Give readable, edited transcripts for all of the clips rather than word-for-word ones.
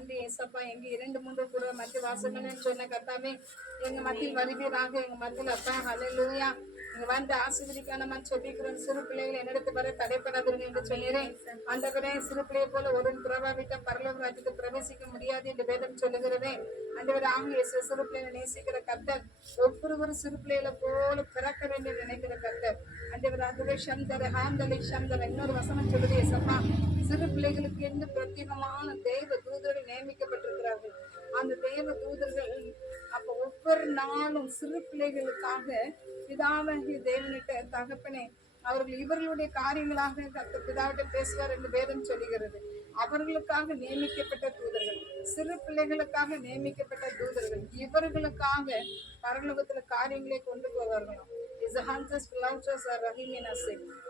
நன்றி ஏசப்பா. எங்க 2-3 கூட மத்திய வாசல்னு சொன்ன கர்த்தாவே, எங்க மத்தியில் வருவீராக. எங்க மத்தியில் அப்பா ஹல்லேலூயா. இங்க வந்து ஆசீர்வதிக்கானமா செபிக்கிறோம். சிறு பிள்ளைகளை என்னிடத்து வர தடைப்படாதீங்க என்று சொல்லிறேன். ஆண்டவரே, சிறு பிள்ளையை போல ஒரு பிரபாவிட்ட பரலோக ராஜ்யத்தை பிரவேசிக்க முடியாது என்று வேதம் சொல்லுகிறதே. ஆண்டவர் இயேசு சிறு பிள்ளைகளை நேசிக்கிற கர்த்தர், ஒவ்வொரு சிறு பிள்ளைகளை போல பிறக்க வேண்டும் நினைக்கிற கர்த்தர். ஆண்டவர் அதுவே சந்தர ஹாந்தலை சந்தர இன்னொரு வசனம் சொல்லுது ஏசப்பா, சிறு பிள்ளைகளுக்கு என்று பிரத்யேகமான தேவ தூதர்கள் நியமிக்கப்பட்டிருக்கிறார்கள். அந்த தேவ தூதர்கள் அப்ப ஒவ்வொரு நாளும் சிறு பிள்ளைகளுக்காக பிதாவாகிய தேவனிட்ட தகப்பனே, அவர்கள் இவர்களுடைய காரியங்களாக கர்த்தர் பிதாவிட்ட பேசுவார் என்று வேதம் சொல்லுகிறது. அவர்களுக்காக நியமிக்கப்பட்ட தூதர்கள், சிறு பிள்ளைகளுக்காக நியமிக்கப்பட்ட தூதர்கள், இவர்களுக்காக பரலோகத்துல காரியங்களை கொண்டு போவார்களாம்.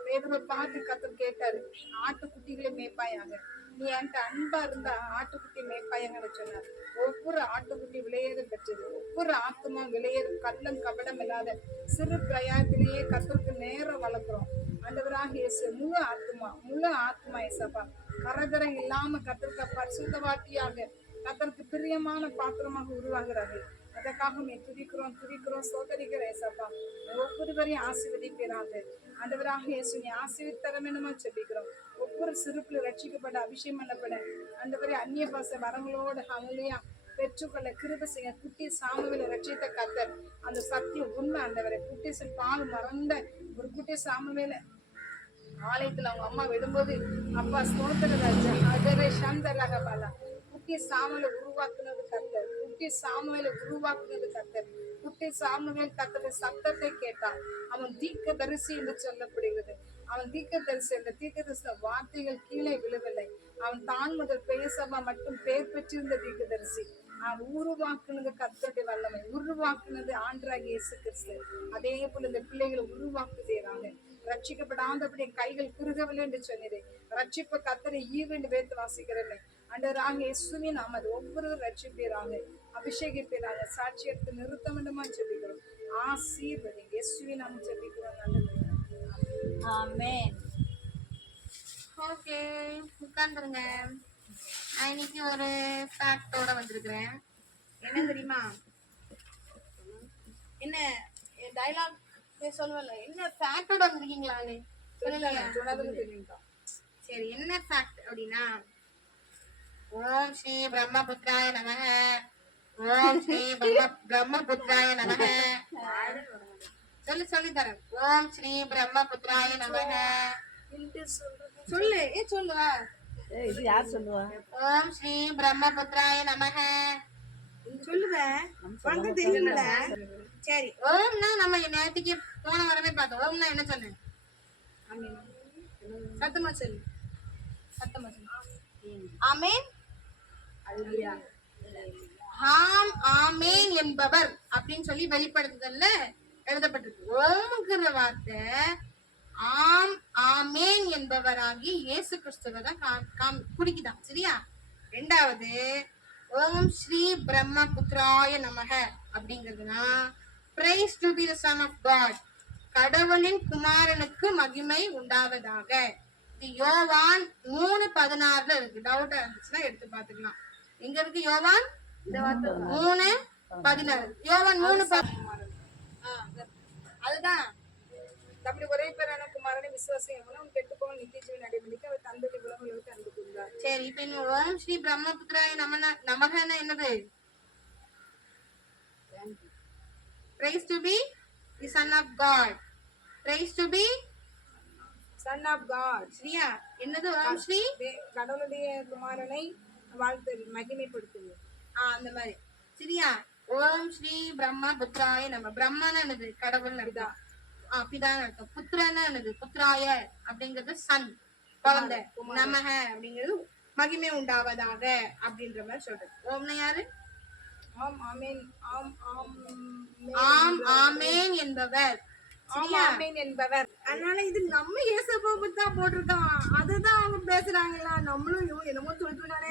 பேதுருவை பார்த்து கர்த்தர் கேட்டாரு, ஆட்டுக்குட்டிகளை மேய்ப்பாயாக, நீ என்கிட்ட அன்பா இருந்தா ஆட்டுக்குட்டி மேய்ப்பாயாக சொன்னார். ஒவ்வொரு ஆட்டுக்குட்டி விலையேற பெற்றது, ஒவ்வொரு ஆத்மா விலையேற கள்ளம் கபடம் இல்லாத சிறு பிரயாத்திலேயே கர்த்தருக்கு நேரம் வளர்க்கிறோம். ஆண்டவராக இயேசு முழு ஆத்மா ஏசப்பா கரதரம் இல்லாம கர்த்தருக்கு பரிசுத்தவாட்டியாக கர்த்தருக்கு பிரியமான பாத்திரமாக உருவாகிறார்கள். அதற்காக நீ துதிக்கிறோம் சோதரிக்கிற ஏசப்பா. ஒவ்வொருவரையும் ஆசீர்வதிக்கிறாங்க. ஆண்டவராக இயேசு நீ ஆசீர்வதித்தர வேணுமா செபிக்கிறோம். ஒவ்வொரு சிறுப்புல ரட்சிக்கப்பட அபிஷேகம் பண்ணப்பட ஆண்டவரே அந்நிய பாச வரங்களோட ஹல்லேலூயா பெற்றுக்கொள்ள கிருபை செய்ய. குட்டி சாமுவேலை ரட்சித்த கர்த்தர் அந்த சத்தியம் உண்மை. ஆண்டவரே, குட்டி பால் மறந்த ஒரு குட்டி சாமுவேலை ஆலயத்துல அவங்க அம்மா விடும்போது அப்பா ஸ்தோத்திர ராஜா அதரே சந்தரக பாலா குட்டி சாமுவேலை உருவாக்குனது கர்த்தர். குட்டி சாமுவேலை உருவாக்குனது கர்த்தர். குட்டி சாமுவேல் கர்த்தருடைய சத்தத்தை கேட்டான். அவன் தீர்க்கதரிசி என்று சொல்லப்படுகிறது. அவன் தீர்க்கதரிசி, அந்த தீர்க்கதரிசி வார்த்தைகள் கீழே விழவில்லை. அவன் தான் முதல் பேசமா மட்டும் பெயர் பெற்றிருந்த தீர்க்கதரிசி. அவன் உருவாக்குனது கர்த்தருடைய வல்லமை, உருவாக்குனது ஆண்டவராகிய இயேசு கிறிஸ்து. அதே போல இந்த பிள்ளைகளை உருவாக்குகிறாங்க. ரட்சிக்கப்படாதபடி கைகள் குறுகவில்லை என்று சொன்னது. ரட்சிப்பு கர்த்தரை ஈவென்று வேத்து வாசிக்கிறேன். ஆண்டவராக இயேசுவின் நாமது ஒவ்வொரு ரட்சிப்பீராங்க, அபிஷேகிப்பீராங்க, சாட்சி எடுத்து நிறுத்த வேண்டுமா ஜெபிக்கிறோம். ஆசீர்வதி இயேசுவின் நாம ஜெபிக்கிறோம். ஆமென். ஓகே, உட்கார்ந்துருங்க. நான் இன்னைக்கு ஒரு ஃபேக்டோட வந்திருக்கிறேன். என்ன தெரியுமா? என்ன டைலாக் சொல்லுவல, என்ன ஃபேக்டோட வந்திருக்கீங்களா? சரி, என்ன ஃபேக்ட் அப்படின்னா, ஓம் ஸ்ரீ பிரம்மபுத்திராய நமக, ஓம் ஸ்ரீ பிரம்மபுத்திராய நமக. சொல்லி தரேன். ஓம் ஸ்ரீ பிரம்மபுத்திராய நமக. சொல்லு சொல்லுவா. இது யார் சொல்லுவா? ஓம் ஸ்ரீ பிரம்மபுத்திராய நமக சொல்லுவேன். தெரியல. சரி, ஓம்னா நம்ம நேற்றுக்கு போன வரவே பார்த்தோம். ஓம்னா என்ன சொன்னேன்? சத்தமா சொல்லு. ஆமேன். ஆம் ஆமேன் என்பவர் அப்படின்னு சொல்லி வெளிப்படுத்துதல்ல எழுதப்பட்டிருக்கு. ஓம்ங்கிற வார்த்தை ஆம் ஆமேன் என்பவராகி இயேசு கிறிஸ்துவை தான் குறிக்குதான். சரியா? ரெண்டாவது, ஓம் ஸ்ரீ பிரம்மபுத்திராய நமக அப்படிங்கிறதுனா praise to be the son of God, கடவுளின் குமாரனுக்கு மகிமை உண்டாவதாக. இது யோவான் 3:16 இருக்கு. டவுட்டா இருந்துச்சுன்னா எடுத்து பாத்துக்கலாம். எங்க இருக்கு? யோவான் 3:16. யோவான் 3:16. அதுதான் தம்முடைய ஒரே பேரான குமாரனை விசுவாசியும் கெட்டுப்போக நித்திய ஜீவன் அடைமதிக்கு அவர் தந்தை உலகளுக்கு அன்பு கூர்ந்தார். சரி, இப்ப இந்த ஓம் ஸ்ரீ பிரம்மபுத்திராய நமகன்னா என்னது? Praise to be the son of God. Praise to be son of God. சரியா? என்னது? ஓம் ஸ்ரீ கடவுளுடைய குமாரனை வாழ்த்து மகிமைப்படுத்துது. அந்த மாதிரி. சரியா? ஓம் ஸ்ரீ பிரம்மபுத்திராய நம. பிரம்மன்னா என்னது? கடவுள் அர்த்தம். பிதான்னு அர்த்தம். புத்திரன்னா என்னது? புத்திராய அப்படிங்கிறது சன், குழந்தை. நமக அப்படிங்கிறது மகிமை உண்டாவதாக அப்படின்ற மாதிரி சொல்றது. ஓம்னா யாரு? ஆம் ஆமேன். ஆம் ஆமேன் என்பவர். ஆமேன் என்பவர். அதனால இது நம்ம இயேசுவை பத்தி தான் போட்டிருக்கோம். அதுதான் அவங்க பேசுறாங்களா? நம்மளும் என்னமோ சொல்லிட்டுனாலே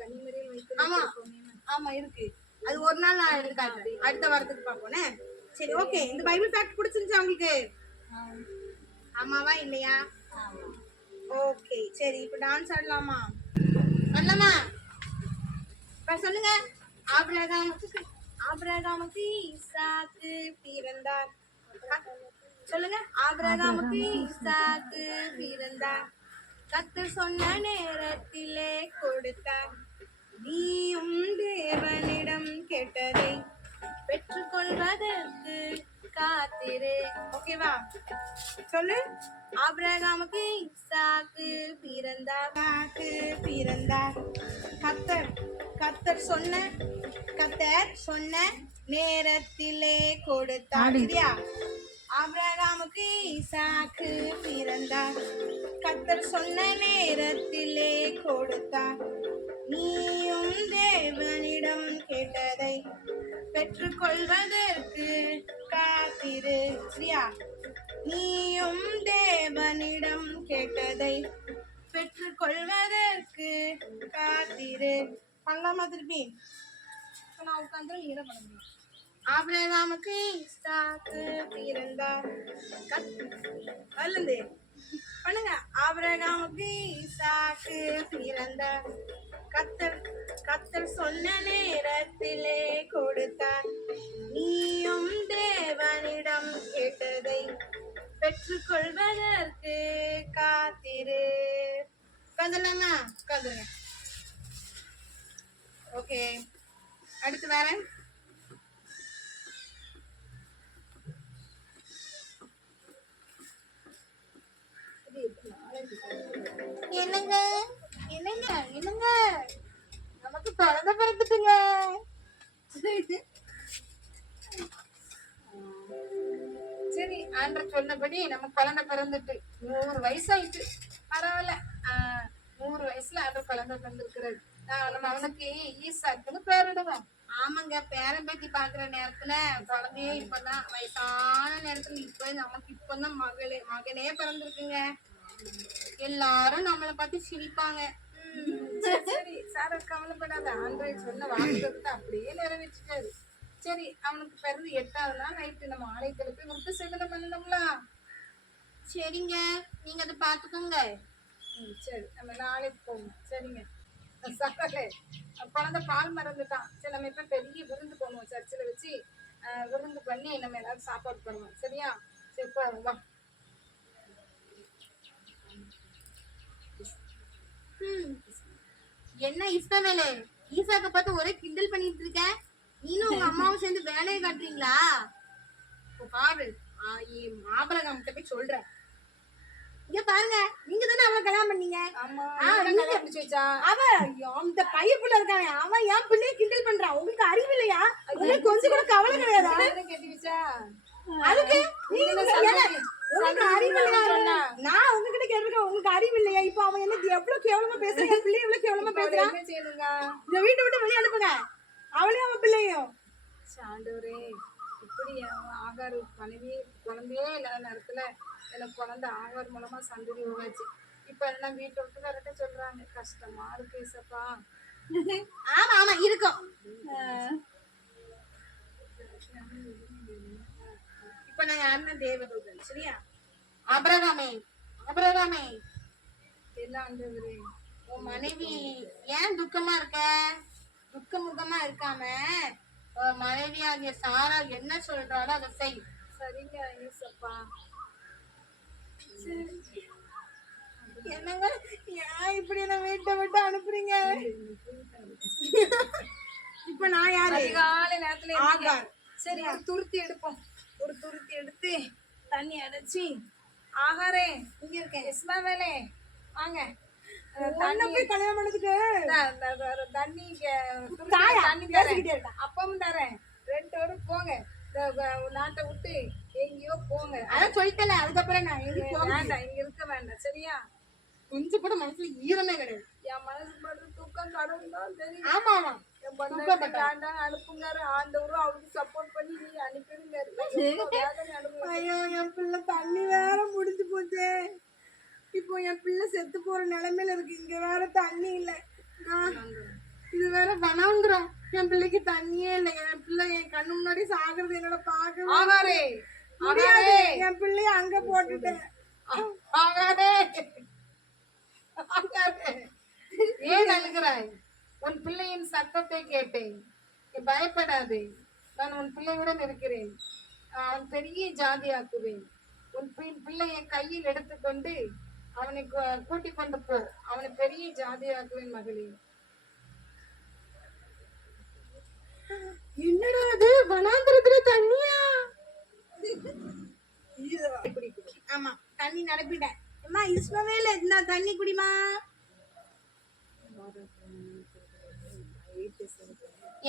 கன்னிமரியில் வைத்து. ஆமா ஆமா இருக்கு. அது ஒரு நாள் நான் எடுத்துக்காட்டு, அடுத்த வாரத்துக்கு பார்ப்போனே. சரி, ஓகே. இந்த பைபிள் ஃபேக்ட் பிடிச்சிருந்துச்சா உங்களுக்கு? ஆமாவா இல்லையா? ஓகே, சரி. இப்ப டான்ஸ் ஆடலாமா? ஆபிரகாமுக்கு ஈசாக்கு பிறந்தார். சொல்லுங்க. ஆபிரகாமுக்கு ஈசாக்கு பிறந்தார். கர்த்தர் சொன்ன நேரத்திலே கொடுத்தார். நீயும் தேவனிடம் கேட்டதை பெற்றுக்கொள்வதற்கு காத்திரு. ஓகேவா? சொல்லு. ஆபிரகாமுக்கு ஈசாக்கு பிறந்தார். கர்த்தர் சொன்ன நேரத்திலே கொடுத்தார். சரியா? ஆபிரகாமுக்கு ஈசாக்கு பிறந்தார். கர்த்தர் சொன்ன நேரத்திலே கொடுத்தார். நீயும் தேவனிடம் கேட்டதை பெற்றுக்கொள்வதற்கு காத்திரு. சரியா? நீயும் தேவனிடம் கேட்டதை பெற்றுக்கொள்வதற்கு காத்திரு. பண்ணலாமா திருப்பி? நான் உட்காந்து நீங்க பண்ண முடியும். ஆபிரகாமுக்கு ஈசாக்கு பிறந்தார். வல்லுந்து பண்ணுங்க. ஆபிரகாமுக்கு ஈசாக்கு பிறந்தார். கர்த்தர் சொன்ன நேரத்திலே கொடுத்தார். நீயும் தேவனிடம் கேட்டதை பெற்றுக்கொள்வதற்கு காத்திரு. உட்காந்துலாமா? உட்காந்துருங்க. ஓகே, அடுத்து வேற என்னங்க என்னங்க என்னங்க நமக்கு குழந்தை பிறந்துட்டுங்க. சரி, ஆண்டவர் சொன்னபடி நம்ம குழந்தை பிறந்துட்டு 100 வயசாயிட்டு. பரவாயில்ல. 100 வயசுல ஆண்டவர் குழந்தை பிறந்திருக்கிறாரு. நம்ம அவனுக்கு ஈசாக்குன்னு பேரிடுவோம். ஆமாங்க, பேரன் பேத்தி பாக்குற நேரத்துல குழந்தையே இப்பதான் வயசான நேரத்துல இப்ப நமக்கு இப்பதான் மகனே பிறந்திருக்குங்க. எல்லாரும் நம்மளை பார்த்து சிரிப்பாங்க. சரி சார், கவலைப்படாத. ஆண்டவர் சொன்ன வாக்குத்தத்தத்தை அப்படியே நிறைவேற்றிட்டாரு. சரி, அவனுக்கு பிறகு 8வது நாள் நைட்டு நம்ம ஆலயத்துல போய் விட்டு சேதனை பண்ணணும்ல. சரிங்க, நீங்க அதை பாத்துக்கோங்க. சரி, நம்ம ஆலயத்துக்கு போகணும். சரிங்க. சக்கரை குழந்தை பால் மறந்துட்டான். சரி, நம்ம இப்ப பெரிய விருந்து பண்ணுவோம். சர்ச்சில் வச்சு விருந்து பண்ணி நம்ம எல்லாரும் சாப்பாடு பண்ணுவோம். சரியா? சரி, வா. என்ன இஸ்மவேலே, ஈசாக்க பார்த்து ஒரே கிண்டல் பண்ணிட்டு இருக்க? நீனும் உங்க அம்மாவும் சேர்ந்து வேலையை காட்டுறீங்களா? பாரு, ஆபிரகாம் கிட்ட போய் சொல்றேன். இங்க பாருங்க, நீங்க தானே அவன் கல்யாணம் பண்ணீங்க. அவன் அந்த பையப்புள்ள இருக்கானே, அவன் என் பிள்ளைய கிண்டல் பண்றான். உங்களுக்கு அறிவு இல்லையா? உங்களுக்கு கொஞ்சம் கூட கவலை கிடையாதா? அதுக்கு உங்களுக்கு அறிவு இல்லையா? நான் உங்ககிட்ட கேட்டிருக்கேன், உங்களுக்கு அறிவு இல்லையா? இப்ப அவன் என்ன எவ்வளவு கேவலமா பேசுறான், என் பிள்ளை எவ்வளவு கேவலமா பேசுறான். இந்த வீட்டை விட்டு வெளியே அனுப்புங்க, அவளையும் அவன் பிள்ளையும். சாண்டோரே, இப்படி ஆகார் மனைவி குழந்தையே இல்லாத நேரத்துல எனக்கு குழந்தை ஆகார் மூலமா சந்ததி உருவாச்சு. இப்ப எல்லாம் வீட்டை விட்டு விரட்ட சொல்றாங்க. கஷ்டமா இருக்கு ஏசப்பா. ஆமா ஆமா இருக்கும். இப்ப நான் யாருன்னா தேவதூதன். சரியா? ஆபிரகாமே எல்லாம் ஆண்டவரே, உன் மனைவி ஏன் துக்கமா இருக்க? துக்கமுகமா இருக்காம மனைவி ஆகிய சாரா என்ன சொல்றாளோ அதை செய். சரிங்க ஏசப்பா. என்னங்க ஏன் இப்படி என்ன வீட்டை விட்டு அனுப்புறீங்க? இப்ப நான் யாரு? காலை நேரத்துல ஆகார். சரி, ஒரு துருத்தி எடுப்போம். ஒரு துருத்தி எடுத்து தண்ணி அடைச்சி, ஆகாரே இங்க இருக்கேன், இஸ்மவேலே வாங்க, போய் கல்யாணம் பண்ணதுக்கு தண்ணி தரேன், அப்பவும் தரேன், 2 பேரும் போங்க, நாட்டை விட்டு எங்கேயோ போங்க. அதான் சொல்லிட்டல, அதுக்கப்புறம் நான் வேண்டாம், இங்க இருக்க வேண்டாம். சரியா? கொஞ்சம் கூட மனசுல ஈரமே கிடையாது. என் மனசு படுற தூக்கம் கடவுள் தான் தெரியும். ஆமா ஆமா, அனுப்புங்காரு ஆண்டவரும், அவருக்கு சப்போர்ட் பண்ணி நீ அனுப்பிடுங்க. ஐயோ, என் பிள்ளை தண்ணி வேற முடிஞ்சு போச்சு. இப்போ என் பிள்ளை செத்து போற நிலைமையில இருக்கு. இங்க வேற தண்ணி இல்ல. இது வேற வனங்குறோம். என் பிள்ளைக்கு தண்ணியே இல்லை. என் பிள்ளை என் கண்ணு முன்னாடி சாகுறது என்னோட பாக்க. என் பிள்ளைய அங்க போட்டுட்டேன். ஏன் அழுகிறாய்? உன் பிள்ளையின் சத்தத்தை கேட்டேன். நீ பயப்படாதே, நான் உன் பிள்ளையுடன் இருக்கிறேன். அவன் பெரிய ஜாதியாக்குவேன். உன் பிள்ளையை கையில் எடுத்துக்கொண்டு அவனை கூட்டிக் கொண்டு போ. அவனை பெரிய ஜாதியாக்குவேன் மகளே. என்னடா அது வனாந்திரத்துல தண்ணியா? ஆமா, தண்ணி நிரப்பிட்டேன். அம்மா இஸ்மவேல் இந்த தண்ணி குடிமா.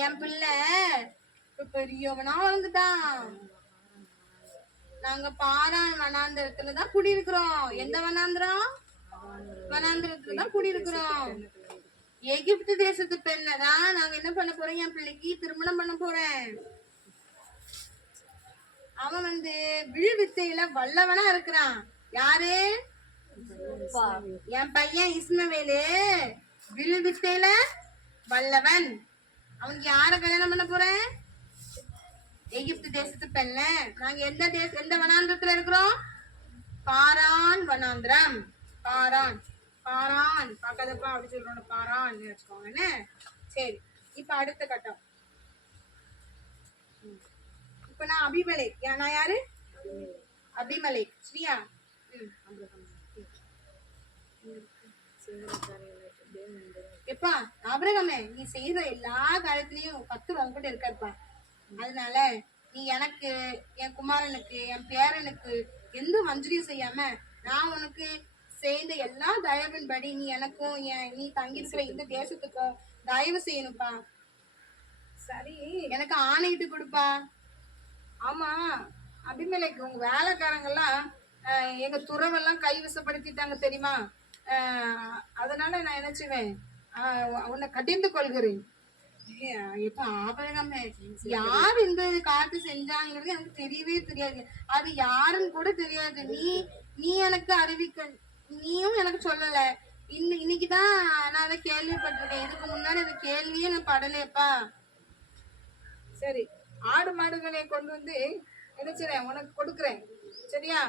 என் பிள்ளை இப்ப பெரியவனா வளர்ந்துட்டான். நாங்க பாரான் வனாந்திரத்துலதான் குடியிருக்கிறோம். எந்த வனாந்திரம்? வனாந்திரத்துலதான் குடியிருக்கிறோம். எகிப்து தேசத்து பெண்ணதான் நாங்க என்ன பண்ண போறோம், என் பிள்ளைக்கு திருமணம் பண்ண போறேன். அவன் விழுவித்தையில வல்லவனா இருக்கிறான். யாரு? என் பையன் இஸ்மவேலு விழுவித்தையில வல்லவன். அவனுக்கு யார கல்யாணம் பண்ண போறேன்? எகிப்து தேசத்து பெண்ண. நாங்க எந்த வனாந்திரத்துல இருக்கிறோம்? பாரான் வனாந்திரம். பாரான் பாரான் பாக்காதப்பா அப்படி சொல்றோம். பாரான் வச்சுக்கோங்க. சரி, இப்ப அடுத்த கட்டம். இப்ப நான் அபிமலேக். நான் யாரு? அபிமலேக். ஸ்ரீயா? எப்பா ஆபிரகாமே, நீ செய்யற எல்லா காரியத்திலயும் கர்த்தர் உன்கிட்ட இருக்காருப்பா. அதனால நீ எனக்கு, என் குமாரனுக்கு, என் பேரனுக்கு எந்த வஞ்சனையும் செய்யாம நான் உனக்கு செய்த எல்லா தயவின்படி நீ எனக்கும் நீ தங்கியிருக்கிற இந்த தேசத்துக்கும் தயவு செய்யணும்ப்பா. சரி, எனக்கு ஆணையிட்டு கொடுப்பா. ஆமா அபிமேலக்கு, உங்க வேலைக்காரங்கெல்லாம் எங்க துறவெல்லாம் கைவசப்படுத்திட்டாங்க தெரியுமா? அதனால நான் என்ன செய்வேன், உன்னை கடிந்து கொள்கிறேன். இப்ப ஆபரகமே, யார் இந்த காட்டு செஞ்சாங்கிறது எனக்கு தெரியவே தெரியாது. அது யாருன்னு கூட தெரியாது. நீ எனக்கு அறிவிக்க, நீயும் எனக்கு சொல்லல. இன்னைக்குதான் நான் அதை கேள்விப்பட்டிருக்கேன். இதுக்கு முன்னாடி அந்த கேள்வியே நான் படலையப்பா. சரி, ஆடு மாடுகளை கொண்டு வந்து நினைச்சிறேன் உனக்கு கொடுக்குறேன். சரியா?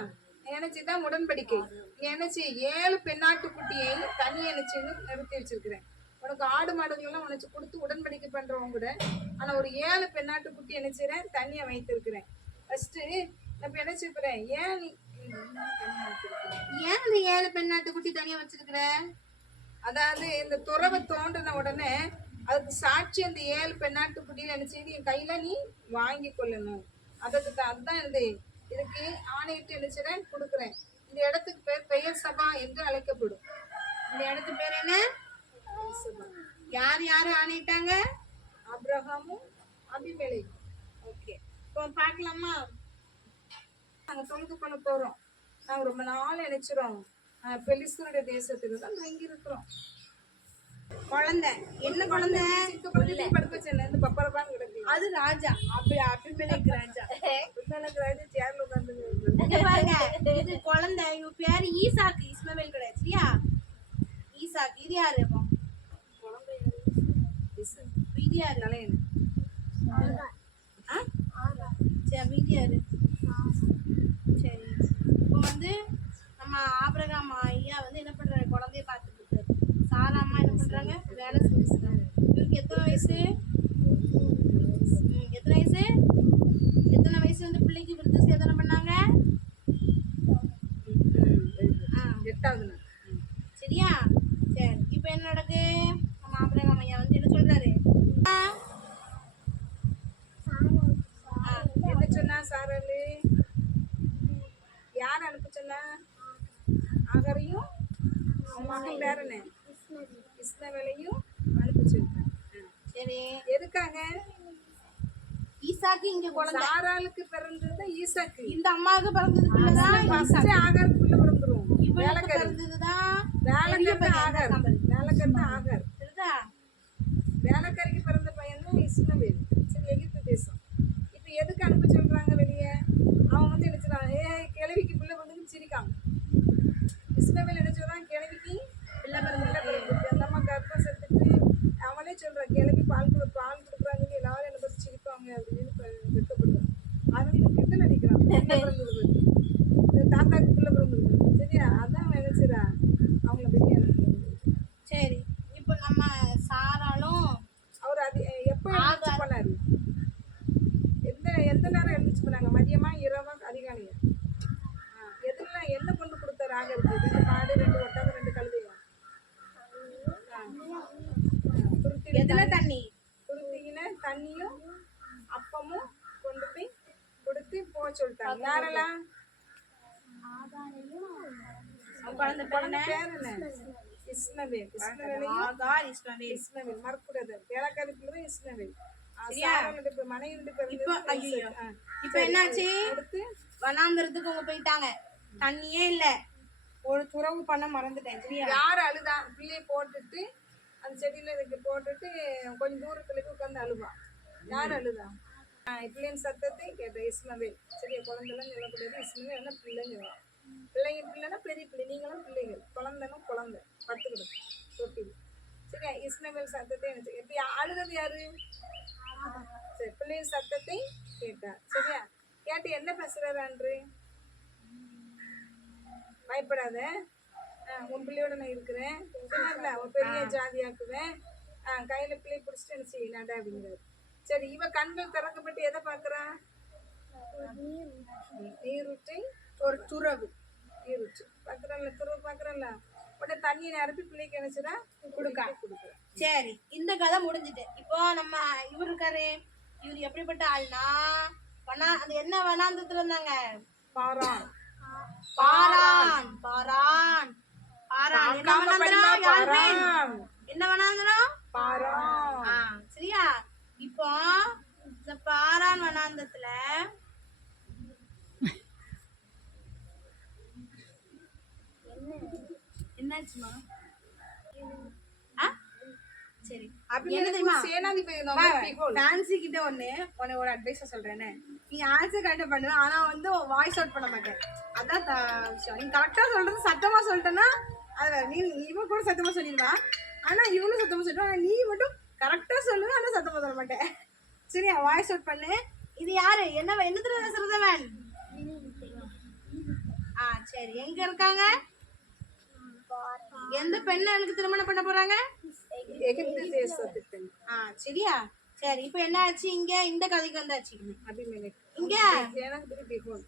நினைச்சுதான் உடன்படிக்கை. நீ நினைச்சு 7 பெண்ணாட்டு குட்டியை தனி நினைச்சுன்னு நிறுத்தி வச்சிருக்கிறேன். உனக்கு ஆடு மாடுகள் எல்லாம் உனக்கு கொடுத்து உடன்படிக்கை பண்றவங்க கூட. ஆனா ஒரு 7 பெண்ணாட்டு குட்டி நினைச்சிறேன் தனியா வைத்திருக்கிறேன். ஃபர்ஸ்ட் நான் நினைச்சிருக்கிறேன், ஏன் இந்த 7 பெண்ணாட்டு குட்டி தனியா வச்சிருக்கிற? அதாவது இந்த துறவை தோன்றின உடனே அதுக்கு சாட்சி அந்த 7 பெண்ணாட்டு குட்டியில என்ன செய்து என் கையில நீ வாங்கி கொள்ளணும். அதுதான் இதுக்கு ஆணையிட்டு நினைச்சிறேன் கொடுக்குறேன். இந்த இடத்துக்கு பெயர் சபா என்று அழைக்கப்படும். இந்த இடத்து பேர் என்ன? யாரு ஆணையிட்டாங்க? ஆபிரகாமும் அபிமெலேக்கும். ஓகே, இப்போ பார்க்கலாமா? நாங்க தொழுது பண்ண போறோம். நாங்க ரொம்ப நாள் நினைச்சிரோம் பெலிஸ்தருடைய தேசத்துல தான் தங்கி இருக்கிறோம். குழந்தை என்ன குழந்தை? படுக்க வச்சேன் இந்த பப்பரப்பான்னு கிடக்கு. அது ராஜா. அபிமெலேக் ராஜா. அபிமெலேக் ராஜா சேர்ல உட்கார்ந்து பாருங்க, இது குழந்தை. இவ பேரு ஈசாக்கு. இஸ்மவேல் கிடையாது. சரியா? ஈசாக்கு. இது யாரு? அப்போ இது யாரு? தலையன். சரி, இது யாரு? சரி, இப்போ நம்ம ஆபிரகாம் ஐயா என்ன பண்றாரு? குழந்தைய பார்த்துட்டு இருக்காரு. சாரா அம்மா என்ன பண்றாங்க? வேலை செஞ்சுருக்காங்க. இவருக்கு எத்தனை வயசு? எத்தனை வயசு பிள்ளைக்கு விருது சேதனை பண்ணாங்க? 8வது நாள். சரியா? சரி, இப்போ என்ன நடக்கு? நம்ம ஆபிரகாம் ஐயா என்ன சொல்றாரு? என்ன சொன்னா சாரலு? யார் அனுப்ப சொன்னா? ஆகரையும் மகன் பேர் என்ன? இஸ்மவேலையும் அனுப்ப சொன்னாங்க. சரி, எதுக்காக? ஈசாக்கு இங்க குழந்தை. சாராளுக்கு பிறந்தது ஈசாக்கு. இந்த அம்மாவுக்கு பிறந்தது பிள்ளைதான் ஆகாருக்கு பிள்ளை பிறந்துரும். இவளுக்கு பிறந்ததுதான் வேலைக்காரன் ஆகார். வேலைக்காரன் ஆகார். சரிதா? வேலைக்காரிக்கு பிறந்த பையன் தான் இஸ்மவேல். சரி, எகிப்து தேசம். இப்ப எதுக்கு அனுப்ப சொல்றாங்க வெளியே? அவன் நினைச்சான் கிழவிக்கு பிள்ளை பிறந்து சிரிக்காங்க. இஸ்மவேல் என்ன சொல்றான்? கிழவிக்கு பிள்ளை பிறந்து அந்த அம்மா கர்ப்பம் செத்துட்டு அவனே சொல்றான், கிழவி பால் கொடுக்குறாங்க, எல்லாரும் என்ன பத்தி சிரிப்பாங்க அப்படின்னு வெட்கப்படுறான். அவன் கிண்டல் அடிக்கிறான். பிள்ளை பிறந்தது பத்தி தாத்தாக்கு பிள்ளை பிறந்தது. சரியா? அதான் நினைச்சிடா அவங்கள வெளியே அனுப்புறது. சரி, இப்போ நம்ம சாராலும் அவர் அது எப்ப போனாரு? எதுல தண்ணி? குடுத்தீங்கன்னா தண்ணியும் அப்பமும் கொண்டு போய் கொடுத்து போக சொல்லிட்டாங்க. யாரெல்லாம்? குழந்தை பேர் என்ன? பேர் என்ன? இஸ்மவேல். இஸ்மவேலையும் ஆகார், இஸ்மவேல். இஸ்மவேல் மறக்கூடாது. வேலைக்காரத்துல இஸ்மவேல். சாராளுடைய மனைவியுடைய பேர் இப்போ வந்து ஐயோ ஈசாக்கு. இப்போ என்னாச்சு? அடுத்து வனாந்திரத்துக்கு அவங்க போயிட்டாங்க, தண்ணியே இல்ல. ஒரு துறவு பண்ண மறந்துட்டேன். சரியா? யார் அழுதா? பிள்ளையை போட்டுட்டு அந்த செடியில இதுக்கு போட்டுட்டு கொஞ்சம் தூரத்துல போய் உட்காந்து அழுவா. யார் அழுதா? பிள்ளையின் சத்தத்தை கேட்ட இஸ்மவேல். சரியா? குழந்தைலாம் சொல்லக்கூடாது. இஸ்மவேல் என்ன பிள்ளைங்க? பிள்ளைன்னா பெரிய பிள்ளை. நீங்களும் பிள்ளைகள். குழந்தைனும் குழந்தை படுத்துக்கிடும் தொட்டில். சரியா? இஸ்மவேல் சத்தத்தை நினைச்சு எப்படி அழுகிறது யாரு? சரி, பிள்ளையின் சத்தத்தை கேட்டார். சரியா? கேட்டு என்ன பேசுறாரு அன்று? பயப்படாத, உன் பிள்ளையோட நான் இருக்கிறேன் சொன்னார்ல, உன் பெரிய ஜாதியாக்குவேன், கையில பிள்ளை பிடிச்சிட்டு என்ன செய்யலாண்டா அப்படிங்கிறாரு. சரி, இவ கண்கள் திறக்கப்பட்டு எதை பாக்குறா? நீரூற்றை, ஒரு துறவு. நீரூற்று பாக்குறல்ல, துறவு பாக்குறல்ல. உடனே தண்ணியை நிரப்பி பிள்ளைக்கு நினைச்சுடா கொடுக்க. சரி, இந்த கதை முடிஞ்சுட்டு இப்போ நம்ம இவர் இருக்காரு. இவர் எப்படிப்பட்ட ஆள்னா, அது என்ன வனாந்தத்துல இருந்தாங்க? பாரான். பாரான். பாரான். பாரான் என்ன வனாந்தரம்? யாருமே என்ன வனாந்தரம்? பாரான். சரியா? இப்போ இந்த பாரான் வனாந்தத்துல என்னாச்சுமா? சரி, என்ன தெரியுமா? ஃபேன்சி கிட்ட உன்னை ஒரு அட்வைஸ் சொல்றேன்னு, நீ ஆன்சர் கரெக்டா பண்ணுவ, ஆனா வந்து வாய்ஸ் அவுட் பண்ண மாட்டேன். அதான் விஷயம். நீ கரெக்டா சொல்றது சத்தமா சொல்லிட்டேன்னா அது நீ இவ கூட சத்தமா சொல்லிடுவா, ஆனா இவனும் சத்தமா சொல்லிடுவா. நீ மட்டும் கரெக்டா சொல்லுவ, ஆனா சத்தமா சொல்ல மாட்டேன். சரியா? வாய்ஸ் அவுட் பண்ணு. இது யாரு? என்னத்துல பேசுறதவன்? சரி, எங்க இருக்காங்க? எந்த பெண்ணை எனக்கு திருமணம் பண்ண போறாங்க? எகிப்து தேசத்துக்கு. சரியா? சரி, இப்போ என்ன ஆச்சு? இங்க இந்த கதைக்கு வந்தாச்சு. அபிமெலேக். இங்க சேனாதிபதி பிகோல்.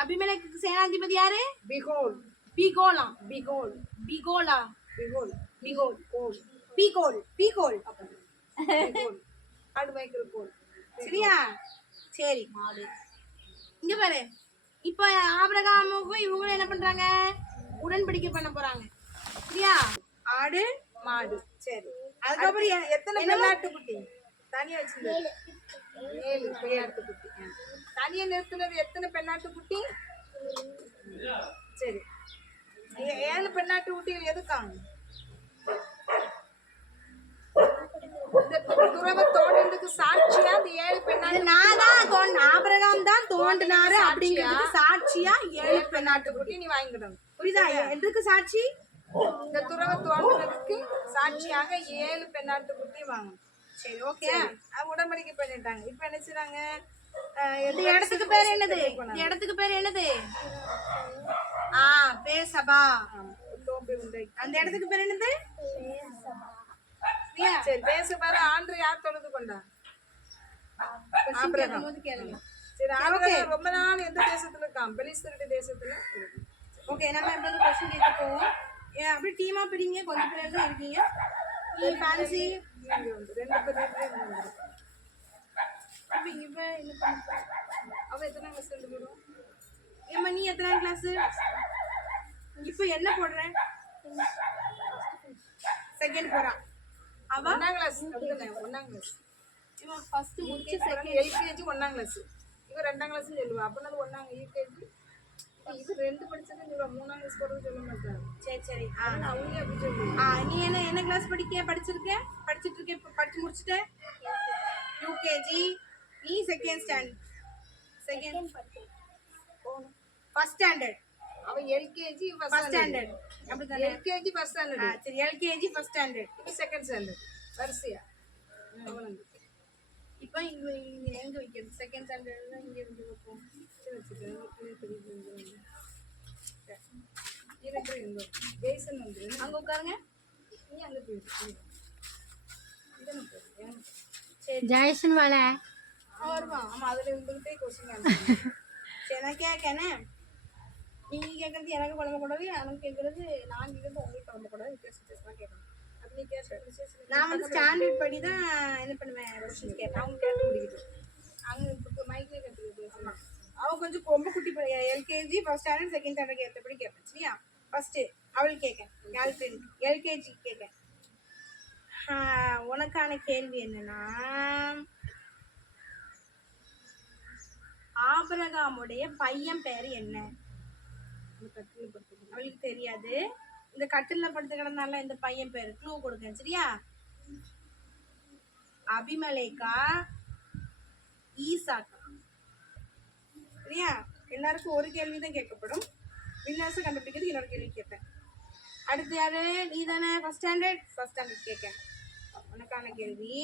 அபிமெலேக்கு சேனாதிபதி யாரு? பிகோல். பிகோலா. பிகோல். பிகோலா. பிகோல். பிகோல். கோல். பிகோல். பிகோல். பிகோல். ஆடு மேய்க்கிற கோல். சரியா? சரி, மாடு. இங்க பாரு, இப்போ ஆபிரகாமுக்கும் இவங்களும் என்ன பண்றாங்க? உடன்படிக்கை பண்ண போறாங்க. சரியா? ஆடு மாடு. சரி, அதுக்கப்புறம் எத்தனை பெண்ணாட்டு குட்டி தனியா வச்சிருந்தது? 7 பெண்ணாட்டு குட்டி. தனியா நிறுத்தினது எத்தனை பெண்ணாட்டு குட்டி? சரி, 7 பெண்ணாட்டு குட்டிகள் எதுக்காங்க? இந்த துறவை தோன்றதுக்கு சாட்சியா அந்த 7 பெண்ணாட்டு ஆபிரகாம் தான் தோன்றினாரு அப்படிங்கிறது சாட்சியா 7 பெண்ணாட்டு குட்டி நீ வாங்கிடணும். புரியுதா? எதுக்கு சாட்சி? இந்த துறவை தோன்றதுக்கு சாட்சியாக 7 பெண்ணாட்டு குட்டி வாங்கணும். சரி, ஓகே. உடன்படிக்கை பண்ணிட்டாங்க. இப்ப என்ன செய்றாங்க? இந்த இடத்துக்கு பேர் என்னது? இந்த இடத்துக்கு பேர் என்னது? பேசபா. அந்த இடத்துக்கு பேர் என்னது? சரி, பேசபால ஆண்டு யார் தொழுது கொண்டா? ஆபிரகாம். சரி, ஆபிரகாம் ரொம்ப நாள் எந்த தேசத்துல இருக்கான்? பெலிஸ்தருடைய தேசத்துல. ஓகே, நம்ம இப்ப வந்து क्वेश्चन கேட்க போவோம். அப்படியே டீமா பிடிங்க, கொஞ்சம் பேர் தான் இருக்கீங்க. நீ ஃபேன்சி இங்க வந்து 2 பேர் வந்து இப்ப இவ என்ன பண்றா? அவ எத்தனை கிளாஸ் எடுக்கணும்? ஏம்மா நீ எத்தனாம் கிளாஸ்? இப்போ என்ன போடுற? செகண்ட் போறா. அவ 1ஆம் கிளாஸ். அப்படிதானே? 1ஆம் கிளாஸ். இவ ஃபர்ஸ்ட் முடிச்சு செகண்ட் எல்கேஜி 1ஆம் கிளாஸ். இவ 2ஆம் கிளாஸ் சொல்லுவா. அப்பனா 1ஆம் யூகேஜி. இது 2 படிச்சதுன்னு சொல்லுவா. 3ஆம் கிளாஸ் போறது சொல்ல மாட்டாங்க. சரி சரி. அவங்களே அப்படி சொல்லுவாங்க. நீ என்ன கிளாஸ் படிச்சிட்டு இருக்க? இப்போ படிச்சு முடிச்சிட்ட? யூகேஜி. நீ செகண்ட் ஃபர்ஸ்ட் ஸ்டாண்டர்ட். அவ எல்கேஜி ஃபர்ஸ்ட் ஸ்டாண்டர்ட். அப்படிதானே? LKG first standard. சரி, எல்கேஜி ஃபர்ஸ்ட் ஸ்டாண்டர்ட். இது செகண்ட் ஸ்டாண்டர்ட். வரிசையா. இப்போ இங்க எங்க வைக்கிறது? செகண்ட் ஸ்டாண்டர்ட்ல இங்க இருந்து வைப்போம். சரி சரி. இருக்கு பேசன் வந்து அங்க உட்காருங்க. நீ அங்க போய். சரி, ஜெயசன் வாழ வருமா? ஆமா, அதுல இருந்துகிட்டே கொஸ்டின் ஆன்சர். சரி, நான் கேட்கனே. நீங்க கேட்கறது எனக்கு குழம்பு கூடாது, எனக்கு கேட்கறது நான் கேட்கறது உங்களுக்கு குழம்பு கூடாது. வித்தியாசம் கேட்கணும். நீ கேட்ட விஷயம் நான் வந்து ஸ்டாண்டர்ட் படி தான் என்ன பண்ணுவேன், கொஸ்டின் கேட்பேன். அவங்க கேட்டு முடிக்கட்டும். அங்க இப்போ மைக்ல கேட்டு அவன் கொஞ்சம் ரொம்ப குட்டி LKG first standard second standard ஏற்றபடி கேட்பேன். சரியா? ஃபர்ஸ்ட் அவள் கேட்கேன், எல்கேஜி கேட்கேன். உனக்கான கேள்வி என்னன்னா, ஆபிரகாமுடைய பையன் பேரு என்ன? அவளுக்கு தெரியாது. இந்த கட்டில படுத்து கிடந்தால இந்த பையன் பேரு க்ளூ கொடுக்கேன். சரியா? அபிமலேக்கா, ஈசாக்கா. சரியா? எல்லாருக்கும் ஒரு கேள்விதான் கேட்கப்படும். வின்னர்ஸை கண்டுபிடிக்கிறது இன்னொரு கேள்வி கேட்பேன். அடுத்து யாரு? நீ தானே ஃபர்ஸ்ட் ஸ்டாண்டர்ட் கேட்க. உனக்கான கேள்வி,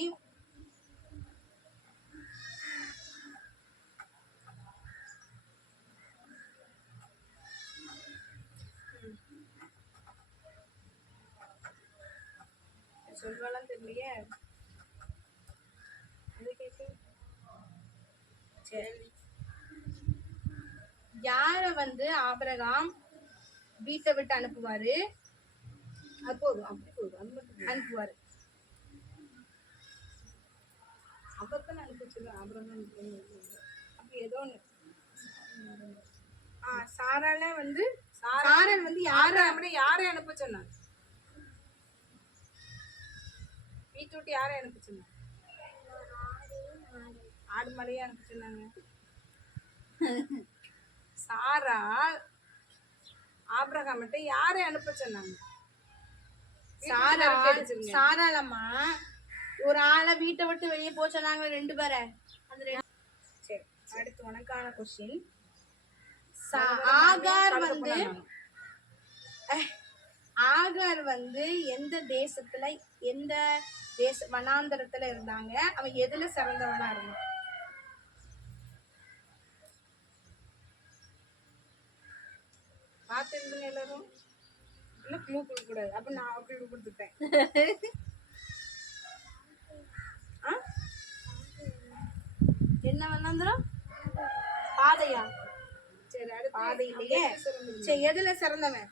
சொல்வாலாம் தெரியலையே. சரி, யார வந்து ஆபிரகாம் வீட்டை விட்டு அனுப்புவாரு? அது போதும், அப்படி போதும், அது மட்டும் அனுப்புவாரு. அவர் தான் அனுப்பிச்சிருக்கேன். அப்புறம் அப்படி ஏதோ ஒன்று சாரால வந்து சாரல் வந்து யாரை அனுப்ப சொன்னாங்க? வீட்டு விட்டு யாரை அனுப்ப சொன்னாங்க? ஆடு மாடையே அனுப்ப சொன்னாங்க. சாரா ஆபிரகாம்கிட்ட யாரை அனுப்ப சொன்னாங்க? சாராளம்மா ஒரு ஆளை வீட்டை விட்டு வெளியே போச்சாங்க, 2 பேரை. சரி, அடுத்து உனக்கான கொஸ்டின். ஆகார் வந்து எந்த தேசத்துல, எந்த வனாந்தரத்துல இருந்தாங்க? அவன் எதுல சிறந்தவனா இருந்தான்? பார்த்துருந்துங்க எல்லாரும். இன்னும் க்ளூ கொடுக்க கூடாது. அப்ப நான் அப்படி கொடுத்துட்டேன். என்ன வனாந்தரம்? பாதையா? சரி, அடுத்து பாதையிலேயே. சரி, எதுல சிறந்தவன்?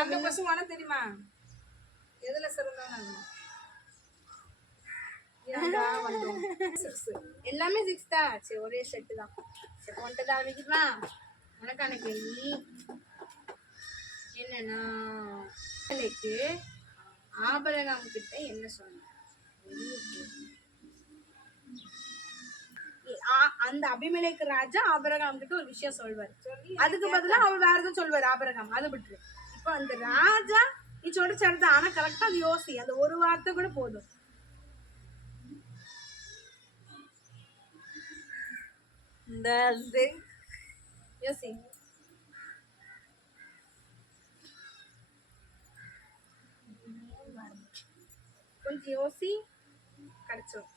அந்த கொஸ்டின் உனக்கு தெரியுமா? எதுல சிறந்தவன்? எல்லாமே 6 தான். சரி, ஒரே செட்டு தான். சரி, ஒன்றை ஆரம்பிக்கலாம். உனக்கான கேள்வி என்னன்னா, ஆபிரகாம் கிட்ட என்ன சொன்ன? அந்த அபிமெலேக்கு ராஜா ஆபிரகாம் கிட்ட ஒரு விஷயம் சொல்வார். அதுக்கு பதிலா அவர் வேற எதுவும் சொல்வார் ஆபிரகாம். அதை விட்டுரு. இப்போ அந்த ராஜா நீ சொல்லிச்சடுத்த, ஆனா கரெக்டா அது யோசி. அந்த ஒரு வார்த்தை கூட போதும். யோசி. கொஞ்சம் யோசி, கிடைச்சோம்.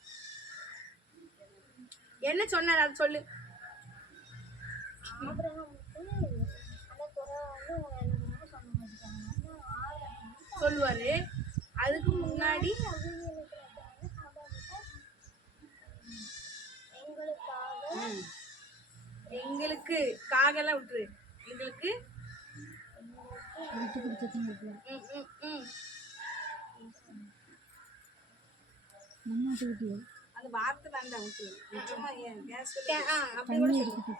என்ன சொன்னார் அது சொல்லு. சொல்லுவாரு. அதுக்கு முன்னாடி எங்களுக்கு காகெல்லாம் விட்டுரு. எங்களுக்கு அந்த வார்த்தை வேண்டாம் விட்டுரு. அப்படி கூட சொல்லு.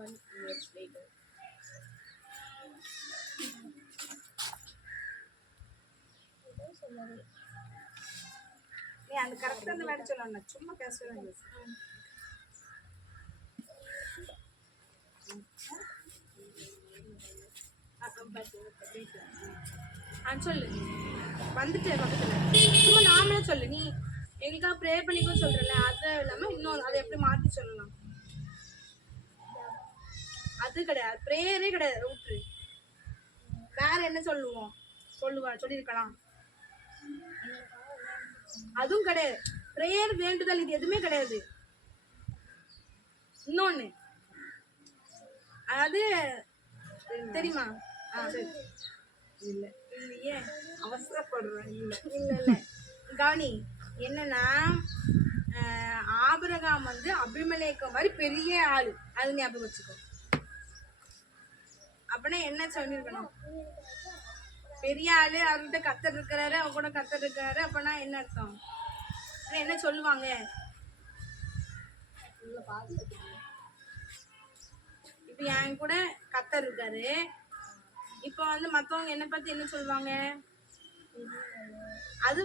1 year later. நீ அந்த கரெக்டா அந்த வேர்ட் சொல்லணும். சும்மா பேசவே பேசு. சொல்லு. வந்துட்டு பக்கத்துல சும்மா நாமளே சொல்லு. நீ எங்களுக்காக ப்ரே பண்ணிக்கோ சொல்றல, அது இல்லாம இன்னும் அதை எப்படி மாத்தி சொல்லலாம்? அது கிடையாது, ப்ரேயரே கிடையாது. விட்டுரு. வேற என்ன சொல்லுவோம்? சொல்லியிருக்கலாம். அதுவும் கிடையாது. ப்ரேயர், வேண்டுதல், இது எதுவுமே கிடையாது. இன்னொன்னு, அதாவது தெரியுமா? இல்ல இல்லையே, அவசரப்படுறேன். இல்ல இல்ல இல்ல கவனி என்னன்னா ஆபிரகாம் வந்து அபிமெலேக்கு மாதிரி பெரிய ஆளு, அது ஞாபகம் வச்சுக்கோ. அப்படின்னா என்ன சொல்லிருக்கணும்? பெரிய ஆளு, அவர்கிட்ட கத்தர் இருக்கிறாரு, அவங்க கூட கத்தர் இருக்கிறாரு. அப்படின்னா என்ன அர்த்தம்? என்ன சொல்லுவாங்க? இப்ப என் கூட கத்தர் இருக்காரு, இப்ப வந்து மத்தவங்க என்ன பத்தி என்ன சொல்லுவாங்க? அது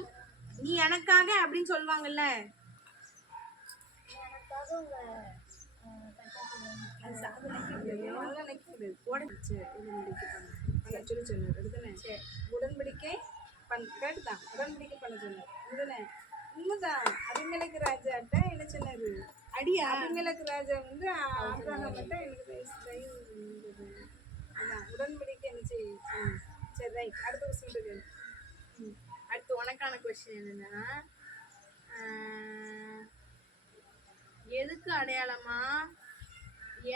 நீ எனக்காக அப்படின்னு சொல்லுவாங்கல்ல. உடன்படிக்கை கேட்டுதான், உடன்படிக்கை பண்ண சொன்னார். உண்மைதான். அபிமெலேக்கு ராஜாட்ட என்ன சொன்னாரு? அடியா அபிமெலேக்கு ராஜா வந்து ஆபிரகாம்கிட்ட எனக்கு இருந்தது. அதான் உடன்படிக்கை என்ன செய்ய. சரி, ரைட். அடுத்த கொஸ்டின். அடுத்து உனக்கான கொஸ்டின் என்னன்னா, எதுக்கு அடையாளமா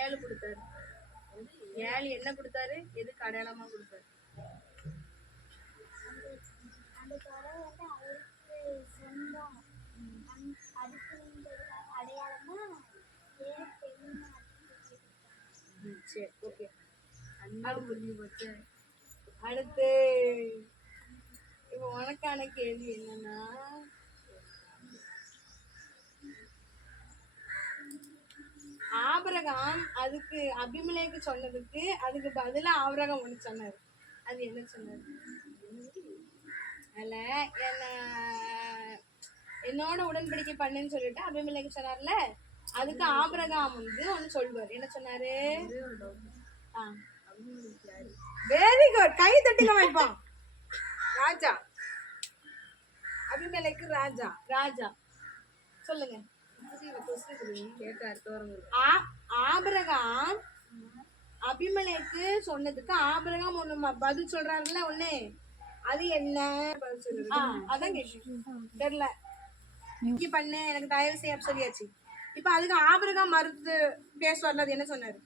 7 கொடுத்தாரு? 7 என்ன கொடுத்தாரு? எதுக்கு அடையாளமா கொடுத்தாரு? சரி, ஓகே. புரிஞ்சு போச்சு. அடுத்து இப்போ உனக்கான கேள்வி என்னன்னா, ஆபிரகாம் அதுக்கு அபிமெலேக்கு சொன்னதுக்கு அதுக்கு பதிலா ஆபிரகாம் ஒண்ணு சொன்னாரு. அது என்ன சொன்னாரு? அதுல என்னோட உடன்படிக்கை பண்ணுன்னு சொல்லிட்டு அபிமெலேக்கு சொன்னார்ல, அதுக்கு ஆபிரகாம் வந்து ஒண்ணு சொல்லுவார். என்ன சொன்னாரு? வெரி குட், கை தட்டிங்க வைப்போம். ராஜா, அபிமெலேக்கு ராஜா. ராஜா சொல்லுங்க. கேட்டார். ஆபிரகாம் அபிமெலேக்கு சொன்னதுக்கு ஆபிரகாம் ஒண்ணு பதில் சொல்றாங்கல்ல, ஒண்ணு அது என்ன? அதான் கேட்டேன். தெரியல. இங்க பண்ணு, எனக்கு தயவு செய்ய சொல்லியாச்சு. இப்ப அதுக்கு ஆபிரகாம் மறுத்து பேசுவார்ல, அது என்ன சொன்னாரு?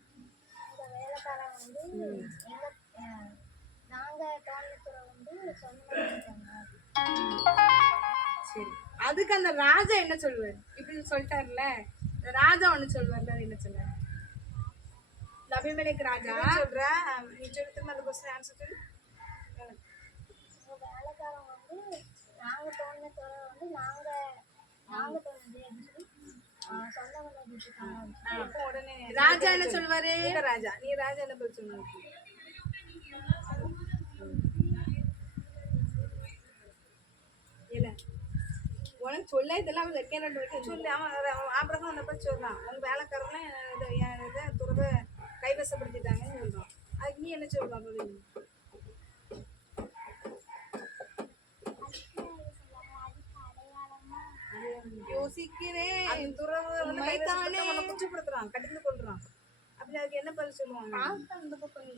சரி, அதுக்கு அந்த ராஜா என்ன சொல்லுவாரு? இப்படி சொல்லிட்டாருல, ராஜா ஒண்ணு சொல்லுவார்ல, அது என்ன சொன்னாரு? அபிமெலேக்கு ராஜா சொல்ற. நீ சொல்லிட்டு அந்த கொஸ்டின் ஆன்சர் சொல்லு. ராஜா என்ன சொல்வாரு? ராஜா, நீ ராஜா என்ன பதில் சொன்ன? இல்ல உனக்கு சொல்ல இதெல்லாம் சொல்லு. அவன் ஆபிரகாம் உன்னை பத்தி சொல்றான். உங்க வேலைக்காரன் துறவை கைவசப்படுத்திட்டாங்கன்னு சொல்றான். அதுக்கு நீ என்ன சொல்ற? யோசிக்கிறேன். அந்த துறவு குச்சப்படுத்துறான், கடிந்து கொள்றான். அப்படி அதுக்கு என்ன பதில் சொல்லுவாங்க? அந்த பக்கம் நீ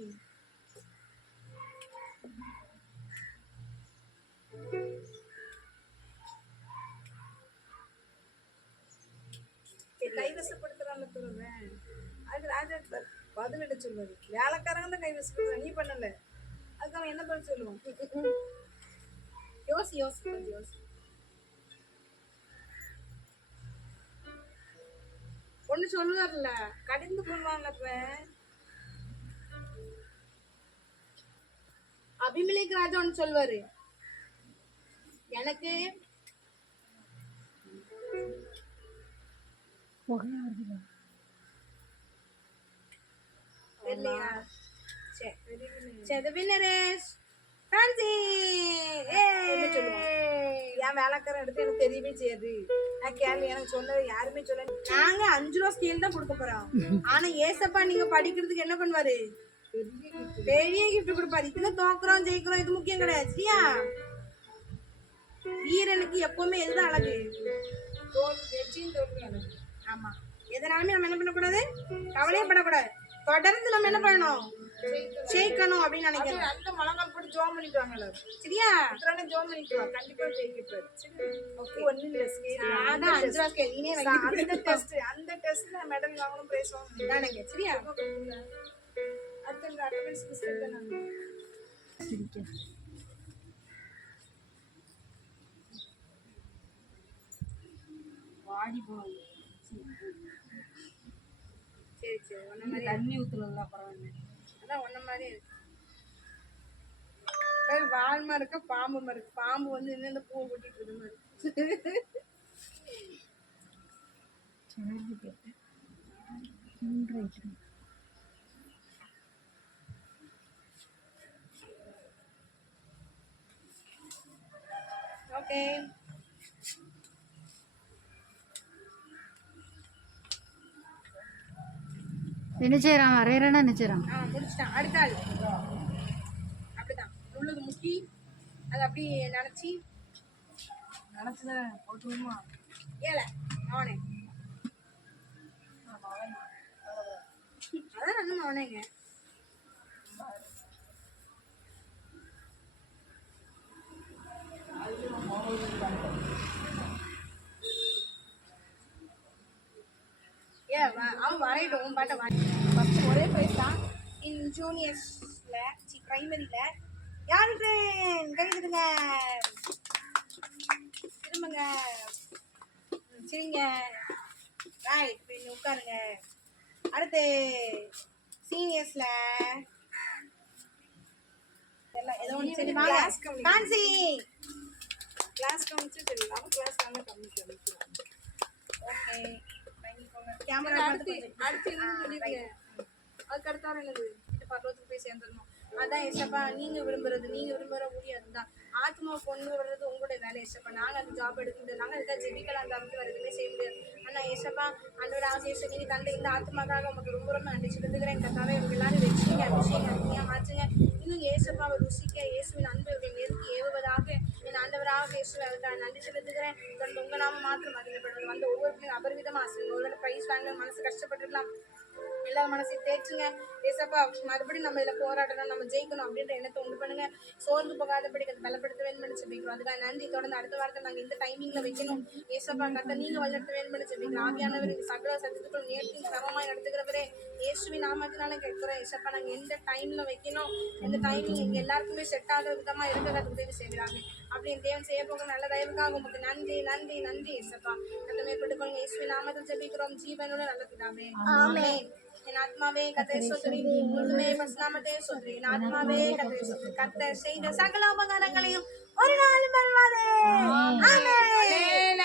கைவசப்படுத்துறான் துறவை. அதுக்கு ராஜா பதில் என்ன சொல்லுவாரு? வேலைக்காரங்க தான் கைவசப்படுத்துறான், நீ பண்ணல. அதுக்கு அவன் என்ன பதில் சொல்லுவான்? யோசி யோசி யோசி. ஒண்ணு சொல்லுவார்ல, கடிந்து கொள்வாங்க. அபிமெலேக்கு ராஜா ஒண்ணு சொல்லுவாரு, எனக்கு தெரியலையா? சரி, the winner is Francie. என் வேலைக்காரன் எடுத்து எனக்கு தெரியவே செய்யாது. நான் கேள்வி எனக்கு சொன்னது யாருமே சொல்ல. நாங்க 5 ரூபா ஸ்கேல் தான் கொடுக்க போறோம். ஆனா ஏசப்பா நீங்க படிக்கிறதுக்கு என்ன பண்ணுவாரு? பெரிய கிஃப்ட் கொடுப்பாரு. இதுல தோக்குறோம் ஜெயிக்கிறோம் இது முக்கியம் கிடையாது. சரியா? வீரனுக்கு எப்பவுமே எதுதான் அழகு? வெற்றியும் தோல்வியும் அழகு. ஆமா, எதனாலுமே நம்ம என்ன பண்ணக்கூடாது? கவலையே படக்கூடாது. தொடர்ந்து நம்ம என்ன பண்ணணும்? ஜெயிக்கணும் அப்படின்னு நினைக்கிறேன். நல்ல முழங்கால் போட்டு ஜோம் பண்ணிக்குவாங்க. சரியா? ஜோம் பண்ணிக்குவாங்க. கண்டிப்பா ஜெயிக்கிட்டு. ஒண்ணு இல்ல, அதான் 5 ரூபா ஸ்கேல் நீனே வாங்கி அந்த டெஸ்ட்ல மெடல் வாங்கணும், பிரைஸ் வாங்கணும் தானேங்க. சரியா? அடுத்த அட்டெண்டன்ஸ் மிஸ்டேக் தான். வாடி போகும். சரி சரி உன்ன மாதிரி தண்ணி ஊத்துறதுல பரவாயில்ல. அதான் உன்ன மாதிரி இருக்கு. பேர் வால்மா இருக்கு பாம்பு இருக்கு. பாம்பு வந்து இந்த பூவை கொட்டிட்டு இருக்க மாதிரி. ஓகே என்ன செய்யறான் வரையறேன்னா என்ன செய்யறான்? முடிச்சிட்டான். அடுத்த ஆள் அப்படிதான் உள்ளது முக்கி அதை அப்படியே நினைச்சி நினைச்சத போட்டுருமா? ஏல அவனே அதான் நம்ம அவனேங்க. அவன் வரையிடும் உன் பாட்டை வாங்கி ஃபர்ஸ்ட் ஒரே ப்ரைஸ் தான் இன் ஜூனியர்ஸ்ல பிரைமரியில. யாருக்கு கழிதுடுங்க திரும்புங்க சரிங்க ரைட் இப்படி உட்காருங்க. அடுத்து சீனியர்ஸ்ல எல்லாம் ஏதோ ஒன்று சரி வாங்க கான்சி கிளாஸ் கவனிச்சு சரி அவன் கிளாஸ் நல்லா கவனிச்சு ஓகே கேமரா அடுத்து என்ன சொல்லிருங்க. அதுக்கு அடுத்தாரு என்னது பர்வத்துக்கு போய் சேர்ந்துடணும். அதான் ஏசப்பா நீங்க விரும்புற ஊழியம் அதுதான். ஆத்மாவை கொண்டு வர்றது உங்களுடைய வேலை ஏசப்பா. நாங்க அந்த ஜாப் எடுக்க முடியாது. நாங்க அதுக்காக ஜெபிக்கலாம் தவிர்த்து வேற எதுவுமே செய்ய முடியாது. ஆனா ஏசப்பா அன்னோட ஆசை நீங்க தந்த இந்த ஆத்மாக்காக உங்களுக்கு ரொம்ப ரொம்ப நன்றி சொல்லுகிறேன். கத்தாவே இவங்க எல்லாரும் வச்சுங்க அபிஷேகம் அருமையா மாற்றுங்க. இன்னும் ஏசப்பாவை ருசிக்க இயேசுவின் அன்பு இவர்களை நெருக்கி ஏவுவதாக என் ஆண்டவராக இயேசுவை அதுக்காக நன்றி செலுத்துகிறேன். தொடர்ந்து உங்க நாம மாத்திரம் மகிழ்ப்படுறது வந்து ஒவ்வொருத்தையும் அபரிவிதமா ஆசைங்க. ஒரு பிரைஸ் வாங்க மனசு கஷ்டப்பட்டுருக்கலாம் எல்லா மனசையும் தேய்ச்சுங்க ஏசப்பா. மறுபடியும் நம்ம இதில் போராடணும் நம்ம ஜெயிக்கணும் அப்படின்ற எண்ணத்தை உண்டு பண்ணுங்க. சோர்ந்து போகாதபடி அதை பலப்படுத்த வேணும்னு சொல்லிக்கிறோம். அதுக்காக நன்றி. தொடர்ந்து அடுத்த வாரத்தை நாங்கள் இந்த டைமிங்ல வைக்கணும் ஏசப்பா. கத்த நீங்க வழிநடத்த வேணும்னு சொல்லிக்கிறோம். ஆவியானவர் சகல சத்துக்கள் நேர்த்தியும் சமமாய் நடத்துகிறவரே இயேசுவின் நாமத்தினால கேட்கிறோம் ஏசப்பா. நாங்கள் எந்த டைம்ல வைக்கணும் எந்த டைமிங் எங்க எல்லாருக்குமே செட் ஆகிற விதமா இருக்கிறது உதவி செய்கிறாங்க. அப்படி என் தேவன் செய்ய போக நல்ல தயவுக்காக உங்களுக்கு நன்றி நன்றி நன்றி ஏசப்பா. அந்த மேற்பட்டுக்கொள்ளுங்க இயேசுவின் நாமத்தில் ஜெபிக்கிறோம் ஜீவனோட நல்ல பிதாவே ஆமென். என் ஆத்மாவே கர்த்தரை ஸ்தோத்திரி முழுமே பரிசுத்தநாமத்தை ஸ்தோத்திரி. என் ஆத்மாவே கர்த்தரை ஸ்தோத்திரி. கர்த்தர் செய்த சகல உபகாரங்களையும் ஒரு நாளும் மறவாதே. ஆமென்.